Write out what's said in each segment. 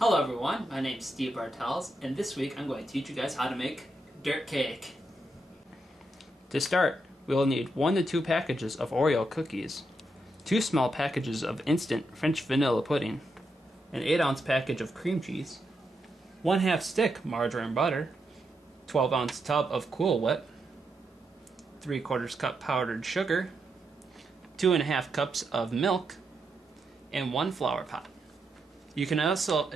Hello everyone, my name is Steve Bartels, and this week I'm going to teach you guys how to make dirt cake. To start, we will need 1 to 2 packages of Oreo cookies, 2 small packages of instant French vanilla pudding, an 8-ounce package of cream cheese, 1/2 stick margarine butter, 12-ounce tub of Cool Whip, 3/4 cup powdered sugar, 2.5 cups of milk, and 1 flower pot. You can also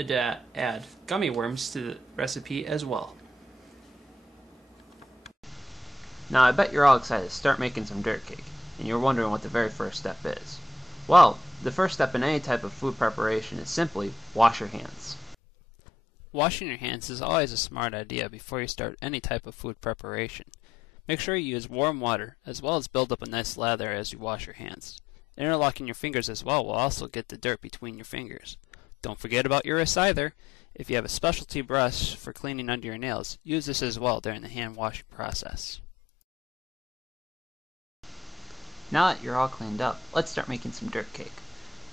add gummy worms to the recipe as well. Now I bet you're all excited to start making some dirt cake, and you're wondering what the very first step is. Well, the first step in any type of food preparation is simply wash your hands. Washing your hands is always a smart idea before you start any type of food preparation. Make sure you use warm water as well as build up a nice lather as you wash your hands. Interlocking your fingers as well will also get the dirt between your fingers. Don't forget about your wrists either. If you have a specialty brush for cleaning under your nails, use this as well during the hand washing process. Now that you're all cleaned up, let's start making some dirt cake.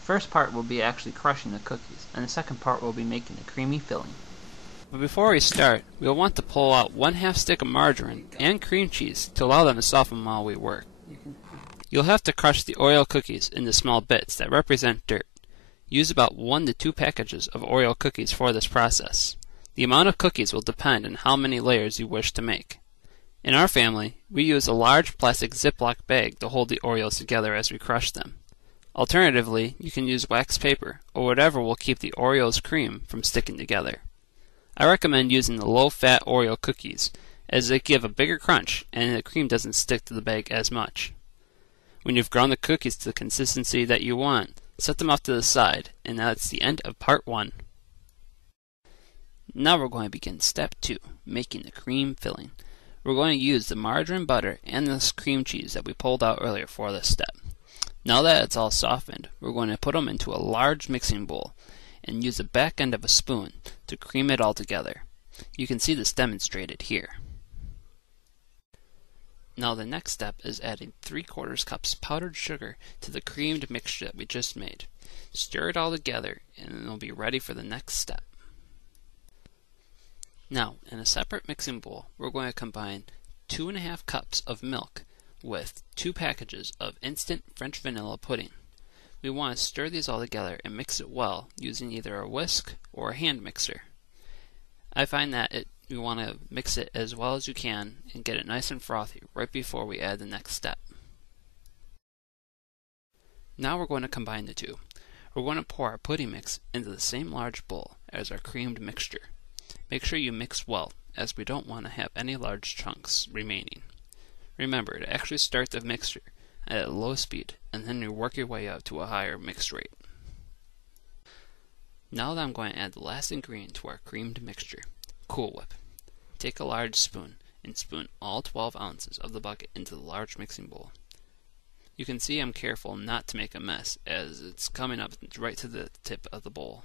First part will be actually crushing the cookies, and the second part will be making a creamy filling. But before we start, we'll want to pull out 1/2 stick of margarine and cream cheese to allow them to soften while we work. You'll have to crush the Oreo cookies into small bits that represent dirt. Use about 1 to 2 packages of Oreo cookies for this process. The amount of cookies will depend on how many layers you wish to make. In our family, we use a large plastic Ziploc bag to hold the Oreos together as we crush them. Alternatively, you can use wax paper or whatever will keep the Oreo's cream from sticking together. I recommend using the low-fat Oreo cookies as they give a bigger crunch and the cream doesn't stick to the bag as much. When you've ground the cookies to the consistency that you want, set them off to the side, and that's the end of part 1. Now we're going to begin step 2, making the cream filling. We're going to use the margarine butter and this cream cheese that we pulled out earlier for this step. Now that it's all softened, we're going to put them into a large mixing bowl and use the back end of a spoon to cream it all together. You can see this demonstrated here. Now the next step is adding 3/4 cups powdered sugar to the creamed mixture that we just made. Stir it all together and it'll be ready for the next step. Now, in a separate mixing bowl, we're going to combine 2.5 cups of milk with 2 packages of instant French vanilla pudding. We want to stir these all together and mix it well using either a whisk or a hand mixer. I find that you want to mix it as well as you can and get it nice and frothy right before we add the next step. Now we're going to combine the two. We're going to pour our pudding mix into the same large bowl as our creamed mixture. Make sure you mix well, as we don't want to have any large chunks remaining. Remember to actually start the mixture at a low speed and then you work your way up to a higher mix rate. Now that I'm going to add the last ingredient to our creamed mixture, Cool Whip. Take a large spoon and spoon all 12 ounces of the bucket into the large mixing bowl. You can see I'm careful not to make a mess as it's coming up right to the tip of the bowl.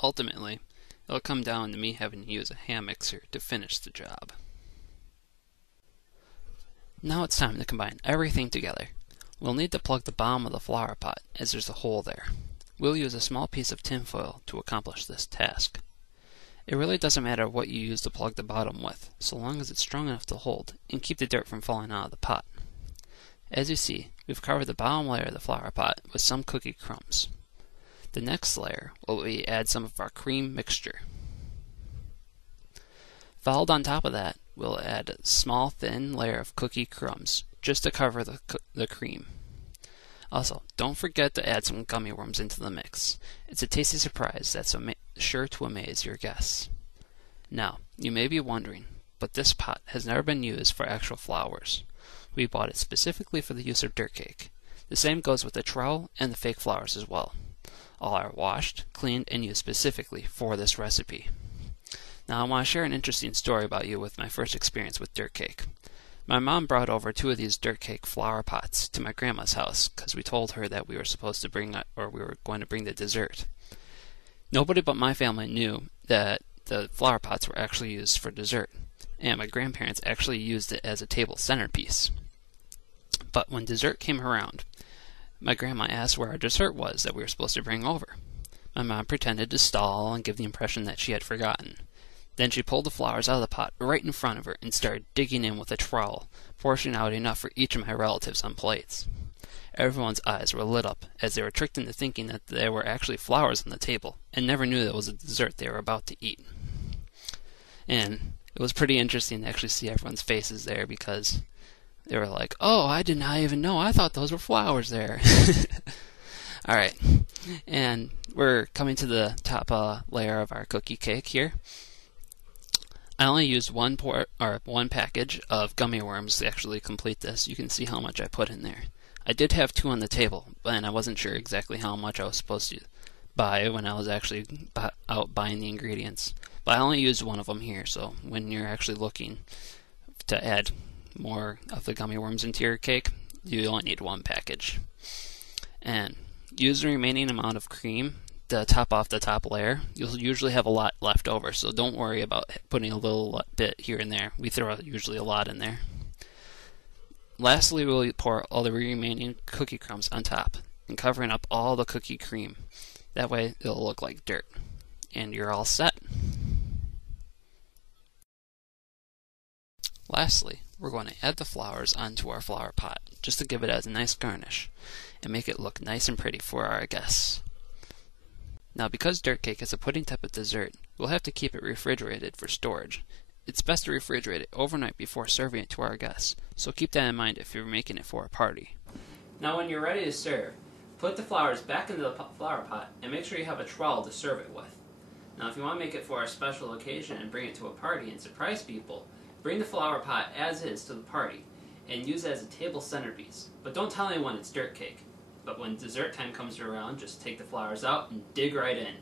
Ultimately, it'll come down to me having to use a hand mixer to finish the job. Now it's time to combine everything together. We'll need to plug the bottom of the flower pot as there's a hole there. We'll use a small piece of tin foil to accomplish this task. It really doesn't matter what you use to plug the bottom with, so long as it's strong enough to hold and keep the dirt from falling out of the pot. As you see, we've covered the bottom layer of the flower pot with some cookie crumbs. The next layer will be add some of our cream mixture. Followed on top of that, we'll add a small thin layer of cookie crumbs just to cover the cream. Also, don't forget to add some gummy worms into the mix. It's a tasty surprise that's sure to amaze your guests. Now, you may be wondering, but this pot has never been used for actual flowers. We bought it specifically for the use of dirt cake. The same goes with the trowel and the fake flowers as well. All are washed, cleaned, and used specifically for this recipe. Now I want to share an interesting story about you with my first experience with dirt cake. My mom brought over 2 of these dirt cake flower pots to my grandma's house because we told her that we were going to bring the dessert. Nobody but my family knew that the flower pots were actually used for dessert, and my grandparents actually used it as a table centerpiece. But when dessert came around, My grandma asked where our dessert was that we were supposed to bring over. My mom pretended to stall and give the impression that she had forgotten. Then she pulled the flowers out of the pot right in front of her and started digging in with a trowel, portioning out enough for each of my relatives on plates. Everyone's eyes were lit up, as they were tricked into thinking that there were actually flowers on the table, and never knew that it was a dessert they were about to eat. And it was pretty interesting to actually see everyone's faces there, because they were like, "Oh, I did not even know. I thought those were flowers there." Alright, and we're coming to the top layer of our cookie cake here. I only used one package of gummy worms to actually complete this. You can see how much I put in there. I did have 2 on the table, and I wasn't sure exactly how much I was supposed to buy when I was actually out buying the ingredients. But I only used one of them here, so when you're actually looking to add more of the gummy worms into your cake, you only need 1 package. And use the remaining amount of cream to top off the top layer. You'll usually have a lot left over, so don't worry about putting a little bit here and there. We throw usually a lot in there. Lastly, we'll pour all the remaining cookie crumbs on top and covering up all the cookie cream. That way it'll look like dirt. And you're all set. Lastly, we're going to add the flowers onto our flower pot, just to give it as a nice garnish, and make it look nice and pretty for our guests. Now, because dirt cake is a pudding type of dessert, we'll have to keep it refrigerated for storage. It's best to refrigerate it overnight before serving it to our guests, so keep that in mind if you're making it for a party. Now when you're ready to serve, put the flowers back into the flower pot and make sure you have a trowel to serve it with. Now if you want to make it for a special occasion and bring it to a party and surprise people, bring the flower pot as is to the party and use it as a table centerpiece. But don't tell anyone it's dirt cake. But when dessert time comes around, just take the flowers out and dig right in.